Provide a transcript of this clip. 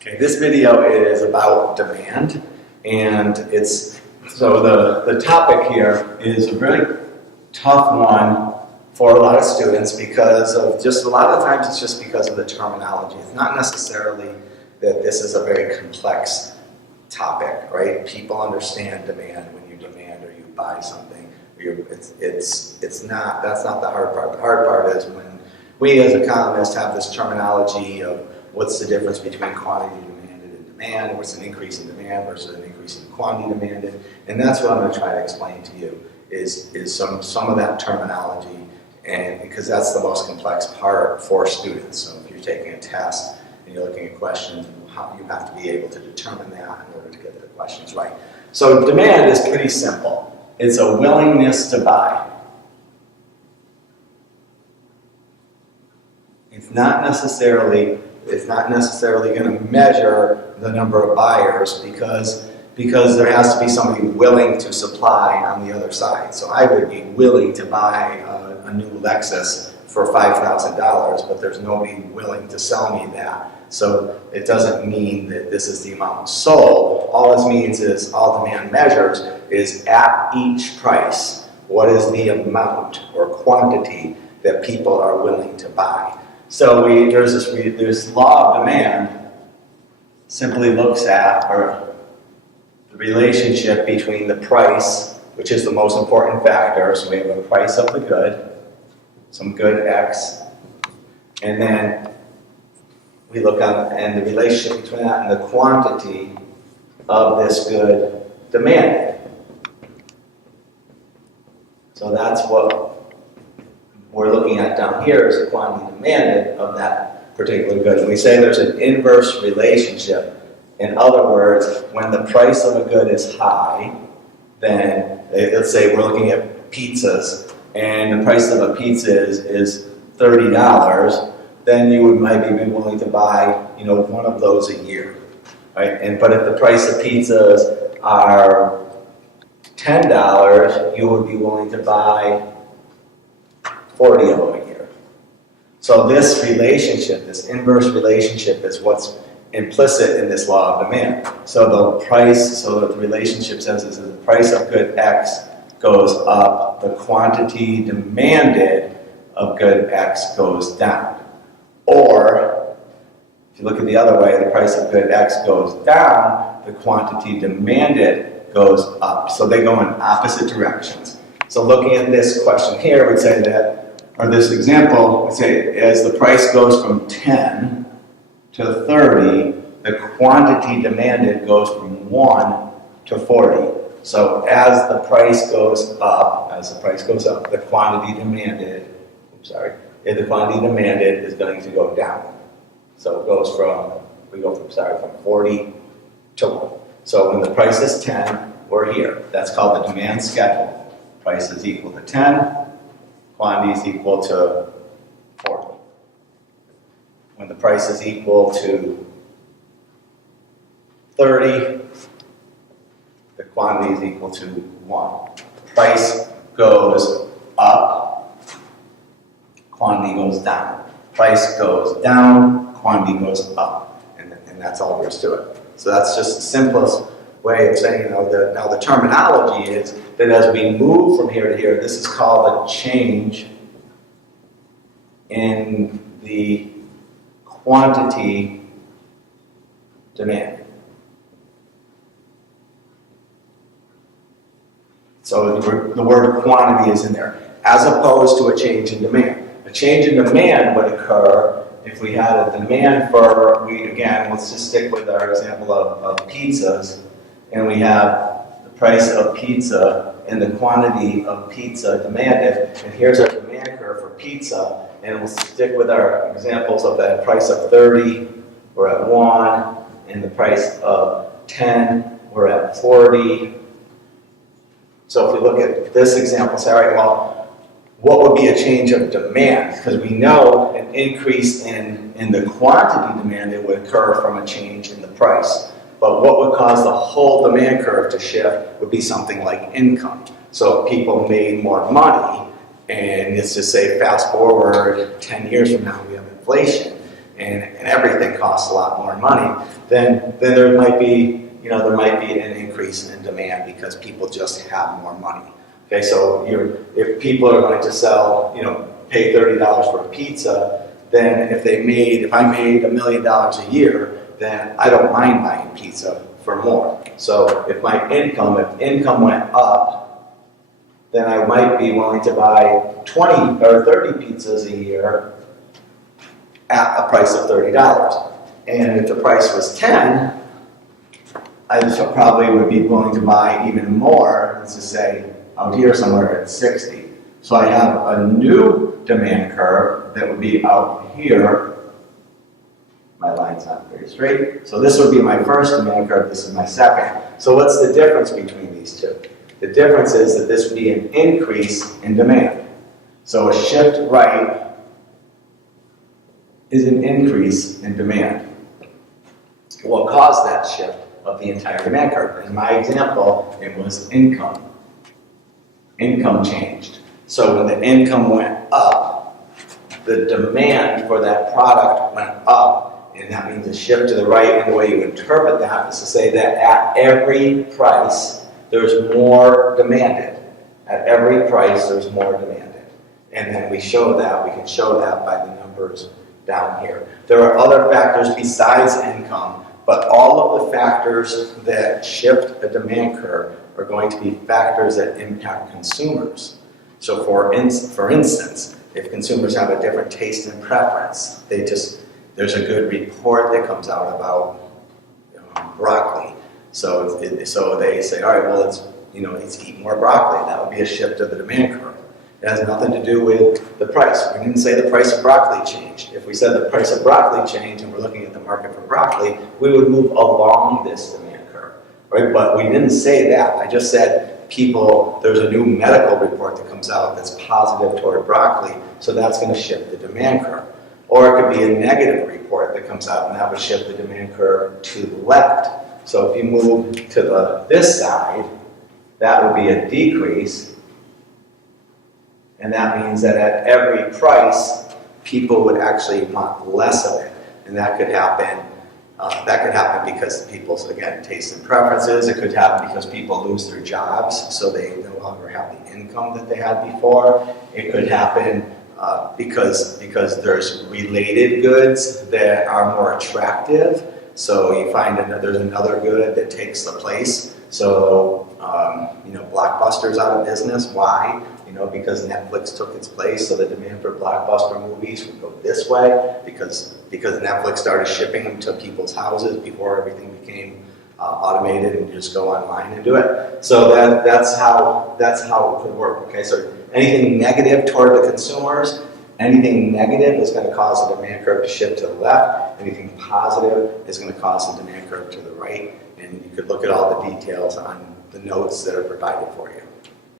Okay, this video is about demand, and the topic here is a really tough one for a lot of students because of just a lot of times it's just because of the terminology. It's not necessarily that this is a very complex topic, right? People understand demand when you demand or you buy something. It's not, that's not the hard part. The hard part is when we as economists have this terminology of what's the difference between quantity demanded and demand, what's an increase in demand versus an increase in quantity demanded, and that's what I'm going to try to explain to you is some of that terminology, and because that's the most complex part for students. So if you're taking a test and you're looking at questions, you have to be able to determine that in order to get the questions right. So demand is pretty simple. It's a willingness to buy. It's not necessarily going to measure the number of buyers because there has to be somebody willing to supply on the other side. So I would be willing to buy a new Lexus for $5,000, but there's nobody willing to sell me that. So it doesn't mean that this is the amount sold. All this means is, all demand measures is at each price, what is the amount or quantity that people are willing to buy. So there's this law of demand simply looks at the relationship between the price, which is the most important factor. So we have a price of the good, some good X, and then we look at and the relationship between that and the quantity of this good demanded. So that's what we're looking at down here is the quantity demanded of that particular good. And we say there's an inverse relationship. In other words, when the price of a good is high, then let's say we're looking at pizzas, and the price of a pizza is $30, then you might be willing to buy, one of those a year, right? But if the price of pizzas are $10, you would be willing to buy 40 of them a year. So this relationship, this inverse relationship, is what's implicit in this law of demand. So the relationship says is the price of good X goes up, the quantity demanded of good X goes down. Or, if you look at the other way, the price of good X goes down, the quantity demanded goes up. So they go in opposite directions. So looking at this question here, we'd say that, or this example, we'd say as the price goes from 10 to 30, the quantity demanded goes from 1 to 40. So as the price goes up, the quantity demanded, the quantity demanded is going to go down. So we go from 40 to 1. So when the price is 10, we're here. That's called the demand schedule. Price is equal to 10, quantity is equal to 40. When the price is equal to 30, the quantity is equal to 1. The price goes up, quantity goes down. Price goes down, quantity goes up. And that's all there is to it. So that's just the simplest way of saying, now the terminology is that as we move from here to here, this is called a change in the quantity demanded. So the word quantity is in there, as opposed to a change in demand. A change in demand would occur if we had a demand let's just stick with our example of pizzas, and we have the price of pizza and the quantity of pizza demanded, and here's our demand curve for pizza, and we'll stick with our examples of that price of 30, we're at 1, and the price of 10, we're at 40. So if we look at this example, say, all right, well, what would be a change of demand? Because we know an increase in the quantity demanded would occur from a change in the price. But what would cause the whole demand curve to shift would be something like income. So if people made more money, and let's just say fast forward 10 years from now, we have inflation, and everything costs a lot more money, then there might be, there might be an increase in demand because people just have more money. Okay, so if people are going to sell, pay $30 for a pizza, then if I made $1 million a year, then I don't mind buying pizza for more. So if income went up, then I might be willing to buy 20 or 30 pizzas a year at a price of $30. And if the price was 10, I probably would be willing to buy even more, let's just say out here somewhere at 60. So I have a new demand curve that would be out here. My line's not very straight. So this would be my first demand curve, this is my second. So what's the difference between these two? The difference is that this would be an increase in demand. So a shift right is an increase in demand. What caused that shift of the entire demand curve? In my example, it was income. Income changed. So when the income went up, the demand for that product went up, and that means a shift to the right. And the way you interpret that is to say that at every price, there's more demanded. At every price, there's more demanded. And then we can show that by the numbers down here. There are other factors besides income, but all of the factors that shift a demand curve are going to be factors that impact consumers. So for instance, if consumers have a different taste and preference, there's a good report that comes out about broccoli. So they say, all right, well, let's eat more broccoli. That would be a shift of the demand curve. It has nothing to do with the price. We didn't say the price of broccoli changed. If we said the price of broccoli changed and we're looking at the market for broccoli, we would move along this demand curve, right? But we didn't say that. I just said there's a new medical report that comes out that's positive toward broccoli, so that's going to shift the demand curve. Or it could be a negative report that comes out, and that would shift the demand curve to the left. So if you move to this side, that would be a decrease. And that means that at every price, people would actually want less of it. And that could happen because people's, again, tastes and preferences. It could happen because people lose their jobs, so they no longer have the income that they had before. It could happen because there's related goods that are more attractive. So you find there's another good that takes the place. So, Blockbuster's out of business. Why? Because Netflix took its place, so the demand for blockbuster movies would go this way because Netflix started shipping them to people's houses before everything became automated and you just go online and do it. So that's how it could work. Okay, so anything negative toward the consumers, anything negative is going to cause the demand curve to shift to the left. Anything positive is going to cause the demand curve to the right. And you could look at all the details on the notes that are provided for you.